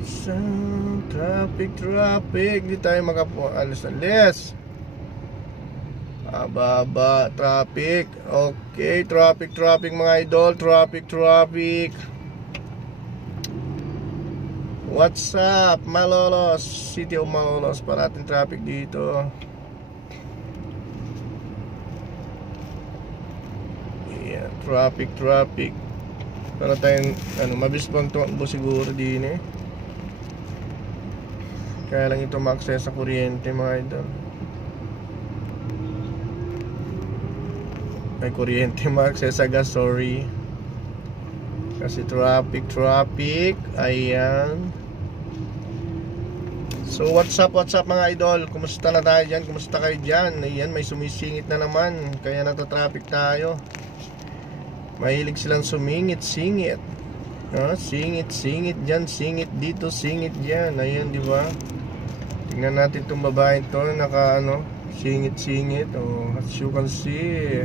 Isang traffic. Di tayo makapalis. Baba, traffic. Okay, traffic mga idol. Traffic. What's up, Malolos? City of Malolos. Parating traffic dito. Yeah, traffic. Para tayong mabilis bang tumakbo siguro din eh. Kaya lang ito ma-access sa kuryente mga idol. May kuryente ma-access sa gas, sorry. Kasi traffic. Ayan. So what's up mga idol? Kumusta na tayo dyan? Kumusta kayo dyan? Ayan, may sumisingit na naman. Kaya natatraffic tayo. Mahilig silang singit. Singit dyan, singit dito, singit dyan. Ayan, di ba? Tingnan natin itong babae to, naka singit. Oh, as you can see.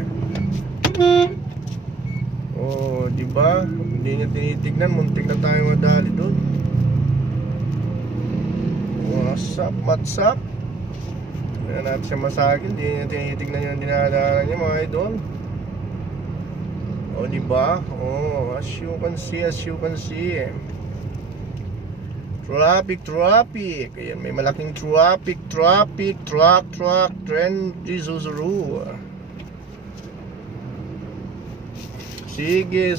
Oh, di ba? Hindi niya tinitignan, muntik na tayo madali doon. What's up? Tingnan natin siya masakit, hindi niya tinitignan yung dinadaanan niya mga idol. Oh, di ba? Oh, as you can see. Traffic. Ayan, may malaking traffic. Truck, Trendy Subaru. Sige.